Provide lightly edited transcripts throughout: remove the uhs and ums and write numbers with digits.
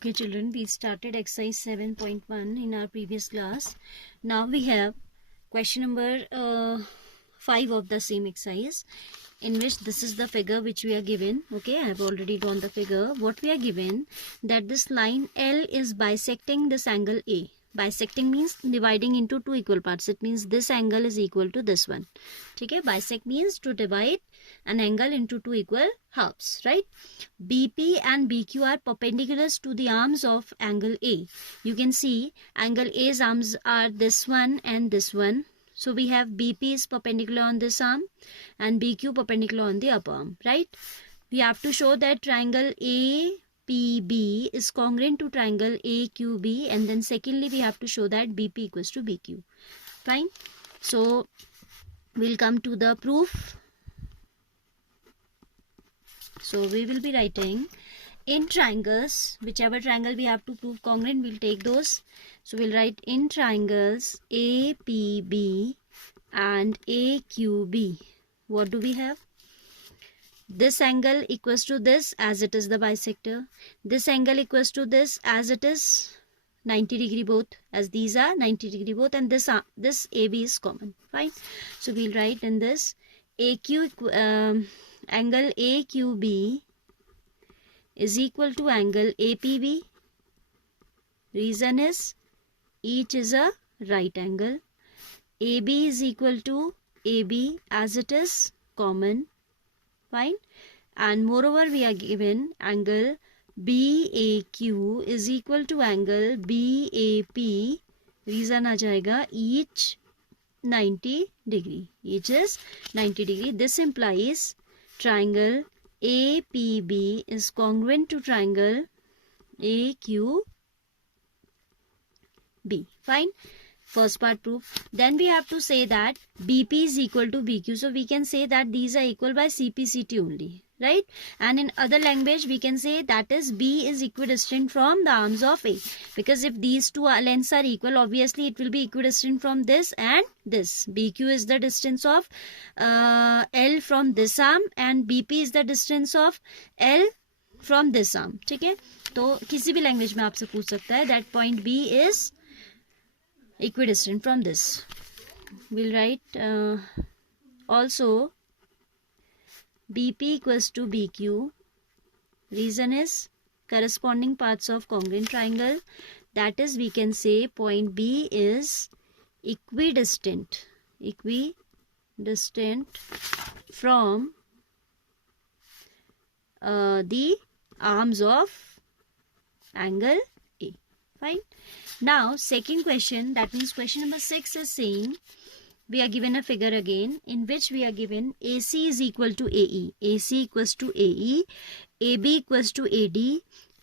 Okay children, we started exercise 7.1 in our previous class. Now we have question number 5 of the same exercise, in which this is the figure which we are given. Okay, I have already drawn the figure. What we are given, that this line L is bisecting this angle A. Bisecting means dividing into two equal parts. It means this angle is equal to this one. Okay, bisect means to divide an angle into two equal halves, right? BP and BQ are perpendicular to the arms of angle A. You can see angle A's arms are this one and this one. So we have BP is perpendicular on this arm and BQ perpendicular on the upper arm, right? We have to show that triangle APB is congruent to triangle AQB, and then secondly we have to show that BP equals to BQ. Fine. So we'll come to the proof. So we will be writing in triangles, whichever triangle we have to prove congruent, we'll take those. So we'll write in triangles APB and AQB. What do we have? This angle equals to this as it is the bisector. This angle equals to this as it is 90 degree both, as these are 90 degree both, and this AB is common. Fine. So we'll write in this angle AQB is equal to angle APB. Reason is each is a right angle. AB is equal to AB as it is common. Fine. And moreover we are given angle BAQ is equal to angle BAP. Reason आ जाएगा each 90 degree. Each is 90 degree. This implies triangle APB is congruent to triangle AQB. Fine. First part proof. Then we have to say that BP is equal to BQ. So we can say that these are equal by CPCT only, right? And in other language we can say that is B is equidistant from the arms of A. Because if these two lengths are equal, obviously it will be equidistant from this and this. BQ is the distance of L from this arm and BP is the distance of L from this arm. ठीक है? तो किसी भी language में आपसे पूछ सकता है that point B is equidistant from this. We'll write also BP equals to BQ. Reason is corresponding parts of congruent triangle. That is, we can say point B is equidistant from the arms of angle A. Fine. Now second question, that means question number 6 is saying we are given a figure again in which we are given AC is equal to AE, AC equals to AE, AB equals to AD,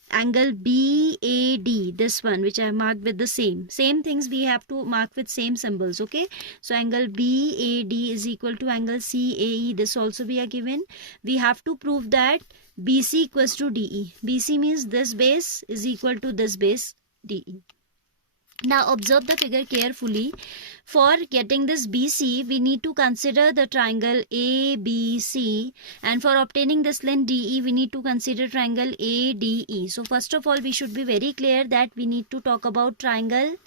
angle BAD, this one which I have marked with the same things we have to mark with same symbols. Okay, so angle BAD is equal to angle CAE, this also we are given. We have to prove that BC equals to DE. BC means this base is equal to this base DE. Now observe the figure carefully. For getting this BC, we need to consider the triangle ABC, and for obtaining this length DE, we need to consider triangle ADE. So first of all, we should be very clear that we need to talk about triangle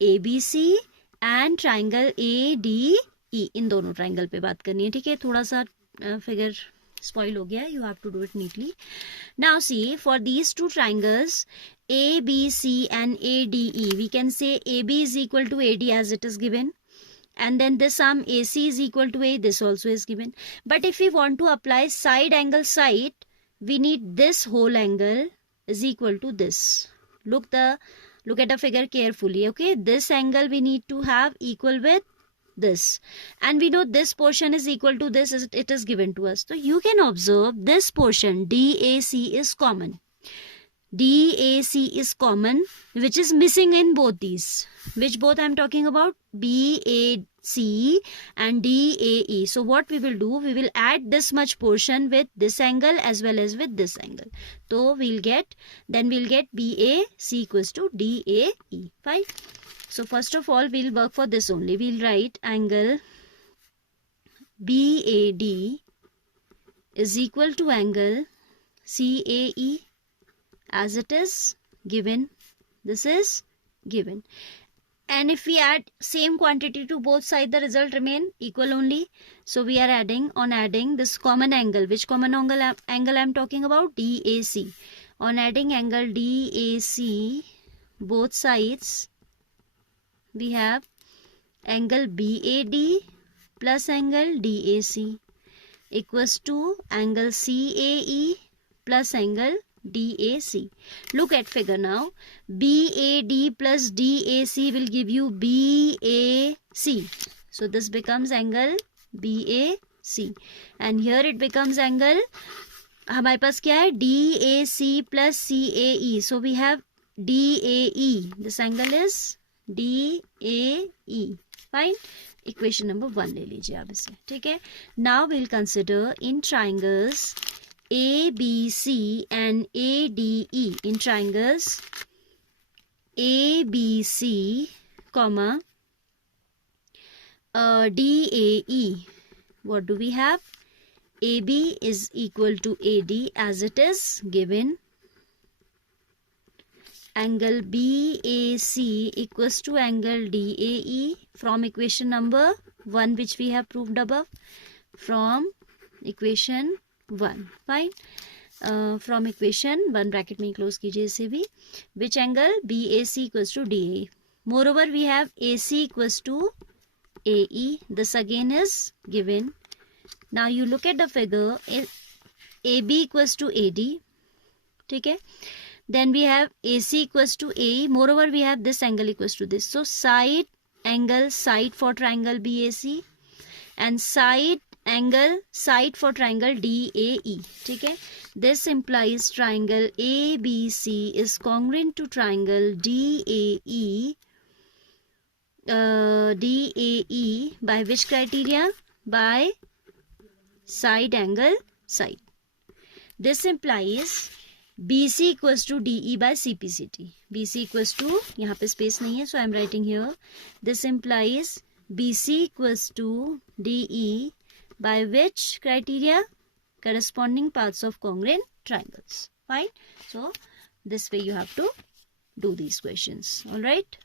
ABC and triangle ADE. इन दोनों triangle पे बात करनी है, ठीक है? थोड़ा सा figure spoil हो गया. You have to do it neatly. Now see, for these two triangles ABC and ADE, we can say AB is equal to AD as it is given, and then this arm AC is equal to A, this also is given. But if we want to apply side angle side, we need this whole angle is equal to this. Look at the figure carefully. Okay, this angle we need to have equal with this, and we know this portion is equal to this, it is given to us. So you can observe this portion DAC is common. DAC is common, which is missing in both these. Which both I am talking about? BAC and DAE. So what we will do, we will add this much portion with this angle as well as with this angle. So we'll get BAC equals to DAE. Fine. So first of all, we'll work for this only. We'll write angle BAD is equal to angle CAE as it is given. This is given. And if we add same quantity to both sides, the result remain equal only. So we are adding this common angle. Which common angle I am talking about? DAC. On adding angle DAC, both sides, we have angle BAD plus angle DAC equals to angle CAE plus angle DAC. Look at figure now. BAD plus DAC will give you BAC. So this becomes angle BAC. And here it becomes angle, हमारे पास क्या है? DAC plus CAE. So we have DAE. This angle is DAE. Fine. Equation number 1 ले लीजिए आप इसे. ठीक है. Now we'll consider in triangles ABC and ADE. In triangles ABC, comma DAE. What do we have? AB is equal to AD as it is given. Angle BAC equals to angle DAE from equation number 1 which we have proved above. From equation 1. Fine. From equation 1 bracket में close कीजिए इसे भी. Which angle? BAC equals to DAE. Moreover, we have AC equals to AE. This again is given. Now you look at the figure. AB equals to AD. ठीक है. Then we have AC equals to AE. Moreover, we have this angle equals to this. So side angle side for triangle BAC and side angle side for triangle DAE. ठीक है. This implies triangle ABC is congruent to triangle DAE. DAE by which criteria? By side angle side. This implies BC equals to DE by CPCT. BC equals to, यहाँ पे space नहीं है, so I am writing here. This implies BC equals to DE by which criteria? Corresponding paths of congruent triangles. Fine. So this way you have to do these questions. All right.